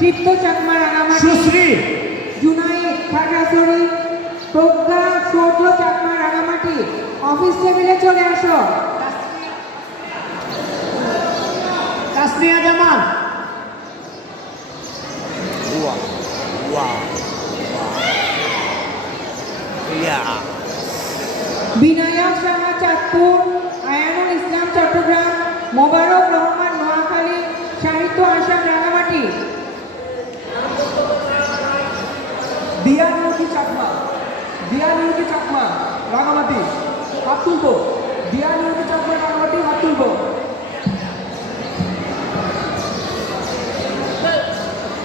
চিত্ত চাকমা রাঙামাটি, সুশ্রী জুনাইদ খাগড়াছড়ি, প্রজ্ঞা সৌর্য চাকমা রাঙামাটি। অফিস টেবিলে চলে আসো। তাসনিয়া জামান, বিনায়ক শাহ চাঁদপুর, আয়ানুল ইসলাম চট্টগ্রাম, মোবারক রহমান নোয়াখালী, সাহিত্য আসাম রাঙামাটি। দিয়ানিউকি চাকমা, দিয়ানিউকি চাকমা রাঙামাটি, হাত তুলবো। দিয়ানিউকি চাকমা রাঙামাটি, হাত তুলবো।